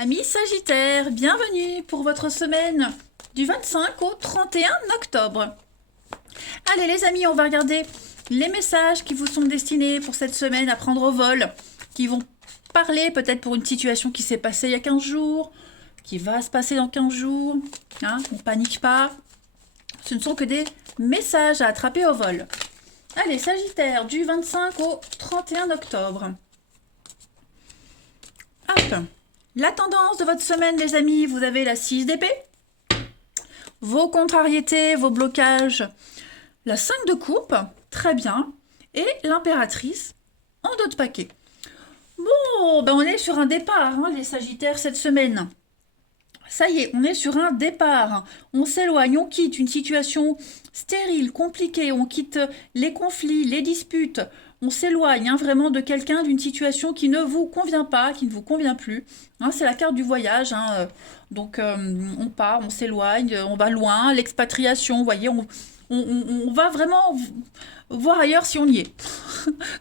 Amis Sagittaires, bienvenue pour votre semaine du 25 au 31 octobre. Allez les amis, on va regarder les messages qui vous sont destinés pour cette semaine à prendre au vol, qui vont parler peut-être pour une situation qui s'est passée il y a 15 jours, qui va se passer dans 15 jours. Hein, on panique pas. Ce ne sont que des messages à attraper au vol. Allez, Sagittaire, du 25 au 31 octobre. Hop. La tendance de votre semaine, les amis, vous avez la 6 d'épée, vos contrariétés, vos blocages, la 5 de coupe, très bien, et l'impératrice en dos de paquet. Bon, ben on est sur un départ, hein, les Sagittaires, cette semaine. Ça y est, on est sur un départ. On s'éloigne, on quitte une situation stérile, compliquée, on quitte les conflits, les disputes. On s'éloigne vraiment de quelqu'un, d'une situation qui ne vous convient pas, qui ne vous convient plus. Hein, c'est la carte du voyage. Donc on part, on s'éloigne, on va loin. L'expatriation, vous voyez, on va vraiment voir ailleurs si on y est.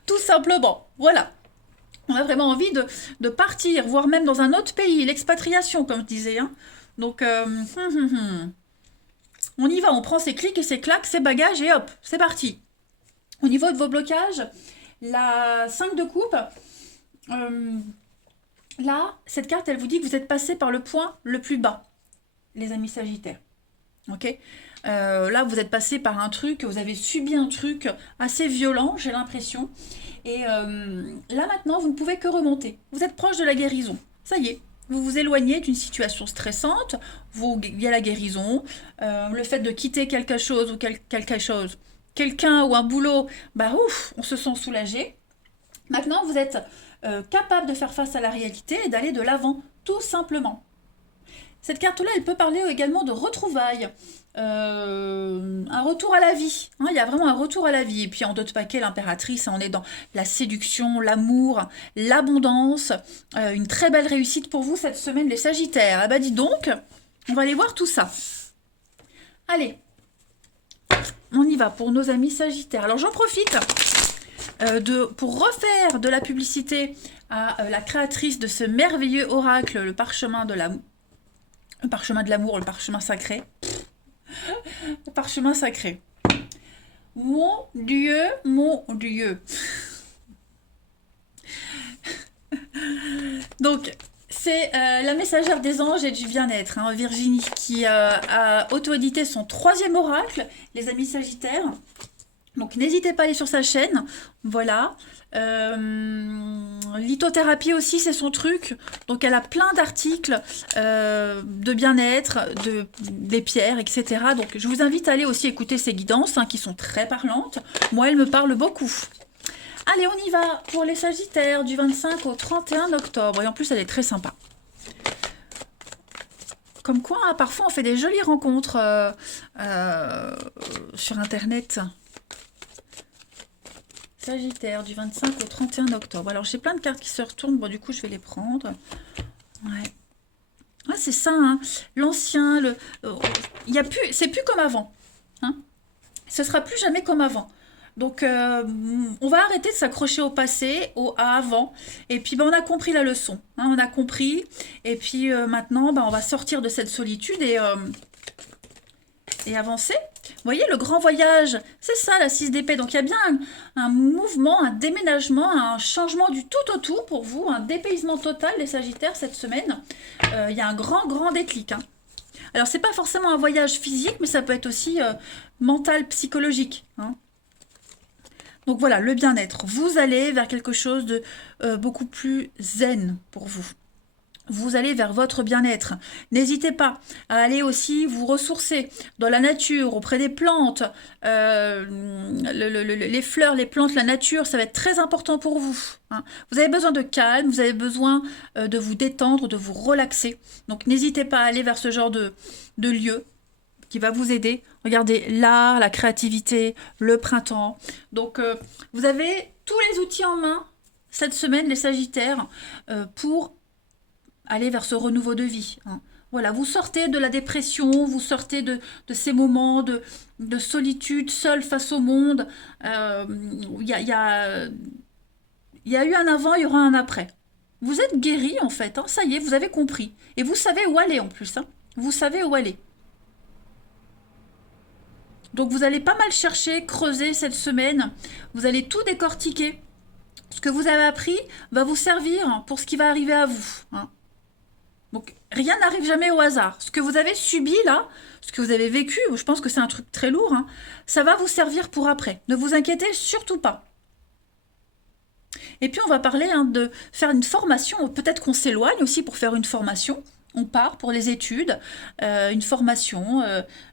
Tout simplement. Voilà. On a vraiment envie de partir, voire même dans un autre pays, l'expatriation, comme je disais. Hein. Donc, on y va, on prend ses clics et ses claques, ses bagages et hop, c'est parti. Au niveau de vos blocages, la 5 de coupe, là, cette carte, elle vous dit que vous êtes passé par le point le plus bas, les amis Sagittaires. Ok, là, vous êtes passé par un truc, vous avez subi un truc assez violent, j'ai l'impression. Et là maintenant, vous ne pouvez que remonter. Vous êtes proche de la guérison. Ça y est, vous vous éloignez d'une situation stressante. Il y a la guérison. Le fait de quitter quelque chose ou quelque chose, quelqu'un ou un boulot, bah ouf, on se sent soulagé. Maintenant, vous êtes capable de faire face à la réalité et d'aller de l'avant, tout simplement. Cette carte-là, elle peut parler également de retrouvailles, un retour à la vie. Hein, il y a vraiment un retour à la vie. Et puis en d'autres paquets, l'impératrice, on est dans la séduction, l'amour, l'abondance. Une très belle réussite pour vous cette semaine, les Sagittaires. Ah bah dis donc, on va aller voir tout ça. Allez, on y va pour nos amis Sagittaires. Alors j'en profite pour refaire de la publicité à la créatrice de ce merveilleux oracle, le parchemin de l'amour. Le parchemin de l'amour, le parchemin sacré. Le parchemin sacré. Mon Dieu, mon Dieu. Donc, c'est la messagère des anges et du bien-être, hein, Virginie, qui a auto-édité son 3e oracle, les amis Sagittaires. Donc, n'hésitez pas à aller sur sa chaîne. Voilà. Lithothérapie aussi, c'est son truc. Donc, elle a plein d'articles de bien-être, des pierres, etc. Donc, je vous invite à aller aussi écouter ses guidances, hein, qui sont très parlantes. Moi, elles me parlent beaucoup. Allez, on y va pour les Sagittaires du 25 au 31 octobre. Et en plus, elle est très sympa. Comme quoi, hein, parfois, on fait des jolies rencontres sur Internet. Sagittaire, du 25 au 31 octobre. Alors, j'ai plein de cartes qui se retournent. Bon, du coup, je vais les prendre. Ouais. Ah, c'est ça, hein. L'ancien, c'est plus comme avant. Hein. Ce sera plus jamais comme avant. Donc, on va arrêter de s'accrocher au passé, à avant. Et puis, on a compris la leçon. Hein, on a compris. Et puis, maintenant, on va sortir de cette solitude et avancer. Vous voyez, le grand voyage, c'est ça la 6 d'épée. Donc il y a bien un mouvement, un déménagement, un changement du tout au tout pour vous, un dépaysement total les Sagittaires cette semaine. Il y a un grand déclic. Hein. Alors c'est pas forcément un voyage physique, mais ça peut être aussi mental, psychologique. Hein. Donc voilà, le bien-être. Vous allez vers quelque chose de beaucoup plus zen pour vous. Vous allez vers votre bien-être. N'hésitez pas à aller aussi vous ressourcer dans la nature, auprès des plantes, les fleurs, les plantes, la nature, ça va être très important pour vous. Hein. Vous avez besoin de calme, vous avez besoin de vous détendre, de vous relaxer. Donc n'hésitez pas à aller vers ce genre de lieu qui va vous aider. Regardez, l'art, la créativité, le printemps. Donc vous avez tous les outils en main cette semaine, les Sagittaires, pour aller vers ce renouveau de vie. Hein. Voilà, vous sortez de la dépression, vous sortez de ces moments de solitude, seul face au monde. Il y a eu un avant, il y aura un après. Vous êtes guéri en fait, hein. Ça y est, vous avez compris. Et vous savez où aller en plus, hein. Vous savez où aller. Donc vous allez pas mal chercher, creuser cette semaine. Vous allez tout décortiquer. Ce que vous avez appris va vous servir pour ce qui va arriver à vous, hein. Donc rien n'arrive jamais au hasard. Ce que vous avez subi là, ce que vous avez vécu, je pense que c'est un truc très lourd, hein, ça va vous servir pour après. Ne vous inquiétez surtout pas. Et puis on va parler, hein, de faire une formation. Peut-être qu'on s'éloigne aussi pour faire une formation. On part pour les études, une formation,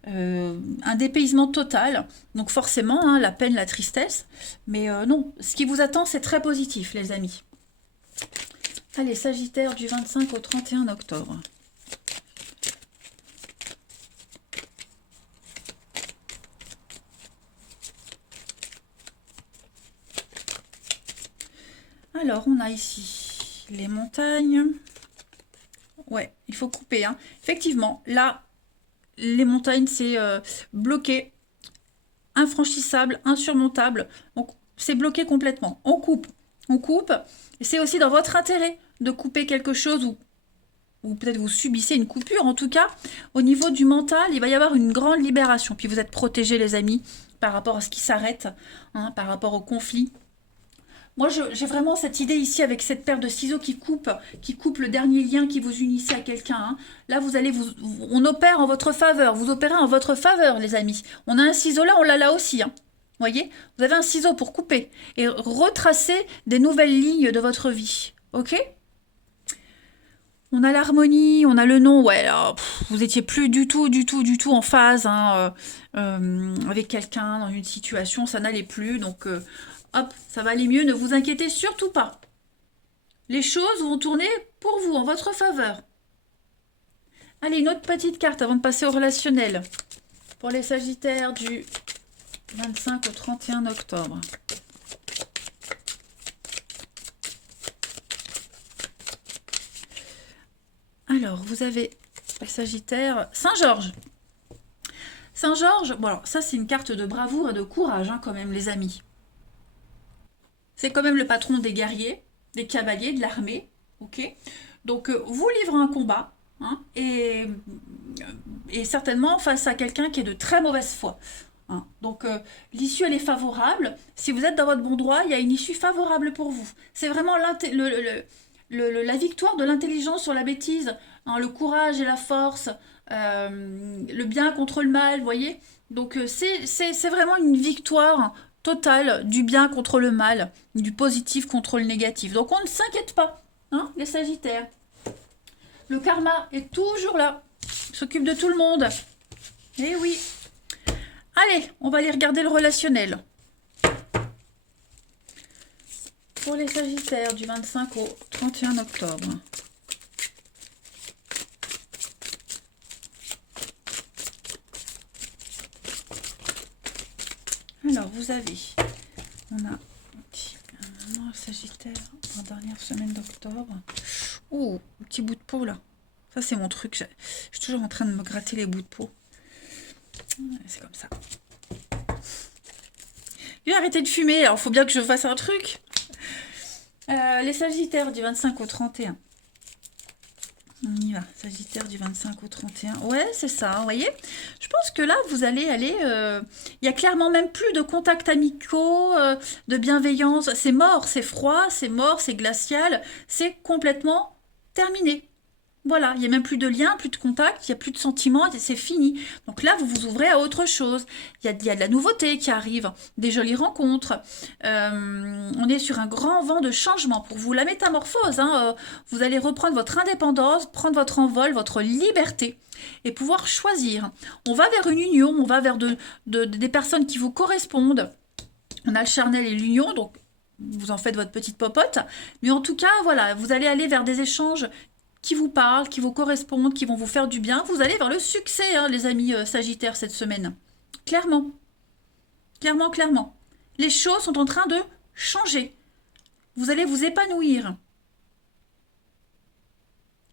un dépaysement total. Donc forcément, hein, la peine, la tristesse. Mais non, ce qui vous attend, c'est très positif, les amis. Allez, Sagittaire du 25 au 31 octobre. Alors, on a ici les montagnes. Ouais, il faut couper, hein. Effectivement, là, les montagnes, c'est bloqué, infranchissable, insurmontable. Donc, c'est bloqué complètement. On coupe. On coupe. Et c'est aussi dans votre intérêt de couper quelque chose ou peut-être vous subissez une coupure. En tout cas, au niveau du mental, il va y avoir une grande libération. Puis vous êtes protégés, les amis, par rapport à ce qui s'arrête, hein, par rapport au conflit. Moi, j'ai vraiment cette idée ici avec cette paire de ciseaux qui coupe le dernier lien qui vous unissait à quelqu'un, hein. Là, on opère en votre faveur. Vous opérez en votre faveur, les amis. On a un ciseau là, on l'a là aussi, hein. Voyez? Vous avez un ciseau pour couper et retracer des nouvelles lignes de votre vie. Ok? On a l'harmonie, on a le nom. Ouais, alors, vous étiez plus du tout en phase, hein, avec quelqu'un dans une situation. Ça n'allait plus, donc... hop, ça va aller mieux, ne vous inquiétez surtout pas. Les choses vont tourner pour vous, en votre faveur. Allez, une autre petite carte avant de passer au relationnel. Pour les Sagittaires du 25 au 31 octobre. Alors, vous avez les Sagittaires, Saint-Georges. Saint-Georges, bon alors ça c'est une carte de bravoure et de courage, hein, quand même, les amis. C'est quand même le patron des guerriers, des cavaliers, de l'armée, ok? Donc, vous livrez un combat, hein, et certainement face à quelqu'un qui est de très mauvaise foi, hein. Donc, l'issue, elle est favorable. Si vous êtes dans votre bon droit, il y a une issue favorable pour vous. C'est vraiment la victoire de l'intelligence sur la bêtise, hein, le courage et la force, le bien contre le mal, vous voyez? Donc, c'est vraiment une victoire total du bien contre le mal, du positif contre le négatif. Donc on ne s'inquiète pas, hein, les Sagittaires. Le karma est toujours là, il s'occupe de tout le monde. Eh oui. Allez, on va aller regarder le relationnel. Pour les Sagittaires du 25 au 31 octobre. Alors, vous avez, on a Sagittaire en dernière semaine d'octobre. Oh, un petit bout de peau là. Ça, c'est mon truc. Je suis toujours en train de me gratter les bouts de peau. C'est comme ça. Je vais arrêter de fumer, alors il faut bien que je fasse un truc. Les Sagittaires du 25 au 31. On y va, Sagittaire du 25 au 31. Ouais, c'est ça, vous voyez. Je pense que là, vous allez aller... Il y a clairement même plus de contacts amicaux, de bienveillance. C'est mort, c'est froid, c'est mort, c'est glacial. C'est complètement terminé. Voilà, il n'y a même plus de lien, plus de contact, il n'y a plus de sentiments, c'est fini. Donc là, vous vous ouvrez à autre chose. Il y a de la nouveauté qui arrive, des jolies rencontres. On est sur un grand vent de changement pour vous. La métamorphose, hein, vous allez reprendre votre indépendance, prendre votre envol, votre liberté et pouvoir choisir. On va vers une union, on va vers des personnes qui vous correspondent. On a le charnel et l'union, donc vous en faites votre petite popote. Mais en tout cas, voilà, vous allez aller vers des échanges qui vous parlent, qui vous correspondent, qui vont vous faire du bien. Vous allez vers le succès, hein, les amis Sagittaires, cette semaine. Clairement. Clairement, clairement. Les choses sont en train de changer. Vous allez vous épanouir.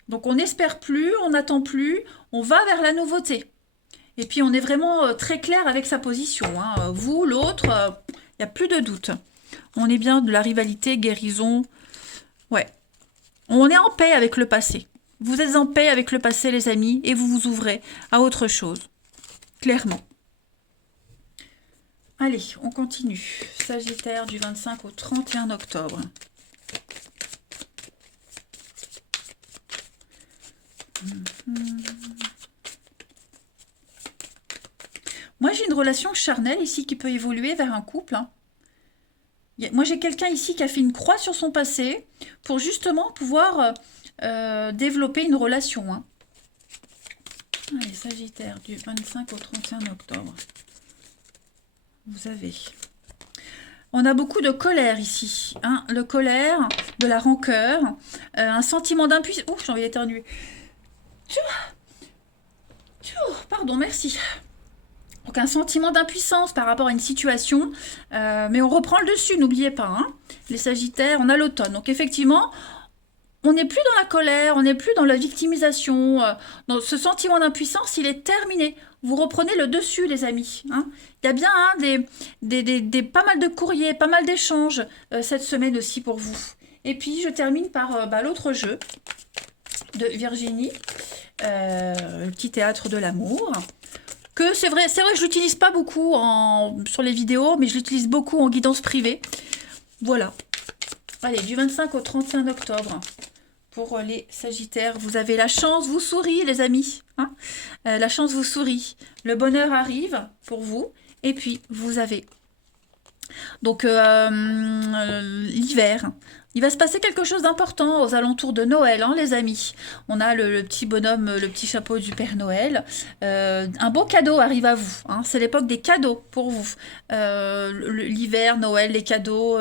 Donc on n'espère plus, on n'attend plus, on va vers la nouveauté. Et puis on est vraiment très clair avec sa position, hein. Vous, l'autre, il n'y a plus de doute. On est bien de la rivalité, guérison. Ouais. On est en paix avec le passé. Vous êtes en paix avec le passé, les amis, et vous vous ouvrez à autre chose. Clairement. Allez, on continue. Sagittaire du 25 au 31 octobre. Moi, j'ai une relation charnelle ici qui peut évoluer vers un couple. Hein. Moi, j'ai quelqu'un ici qui a fait une croix sur son passé pour justement pouvoir développer une relation. Hein. Allez, Sagittaire, du 25 au 31 octobre. Vous avez... On a beaucoup de colère ici. Hein. Le colère, de la rancœur, un sentiment d'impuissance... Ouh, j'ai envie d'éternuer. Pardon, merci. Donc un sentiment d'impuissance par rapport à une situation, mais on reprend le dessus, n'oubliez pas, hein, les Sagittaires, on a l'automne. Donc effectivement, on n'est plus dans la colère, on n'est plus dans la victimisation, dans ce sentiment d'impuissance, il est terminé. Vous reprenez le dessus, les amis. Hein. Il y a bien hein, pas mal de courriers, pas mal d'échanges cette semaine aussi pour vous. Et puis je termine par l'autre jeu de Virginie, le petit théâtre de l'amour. Que c'est vrai, je l'utilise pas beaucoup sur les vidéos, mais je l'utilise beaucoup en guidance privée. Voilà. Allez, du 25 au 31 octobre, pour les Sagittaires, vous avez la chance vous sourit, les amis. Hein, la chance vous sourit. Le bonheur arrive pour vous. Et puis, vous avez donc l'hiver. Il va se passer quelque chose d'important aux alentours de Noël, hein, les amis. On a le petit bonhomme, le petit chapeau du Père Noël. Un beau cadeau arrive à vous. Hein. C'est l'époque des cadeaux pour vous. L'hiver, Noël, les cadeaux,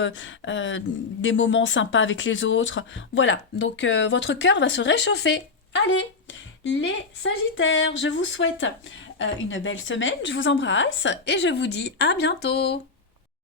des moments sympas avec les autres. Voilà, donc votre cœur va se réchauffer. Allez, les Sagittaires, je vous souhaite une belle semaine. Je vous embrasse et je vous dis à bientôt.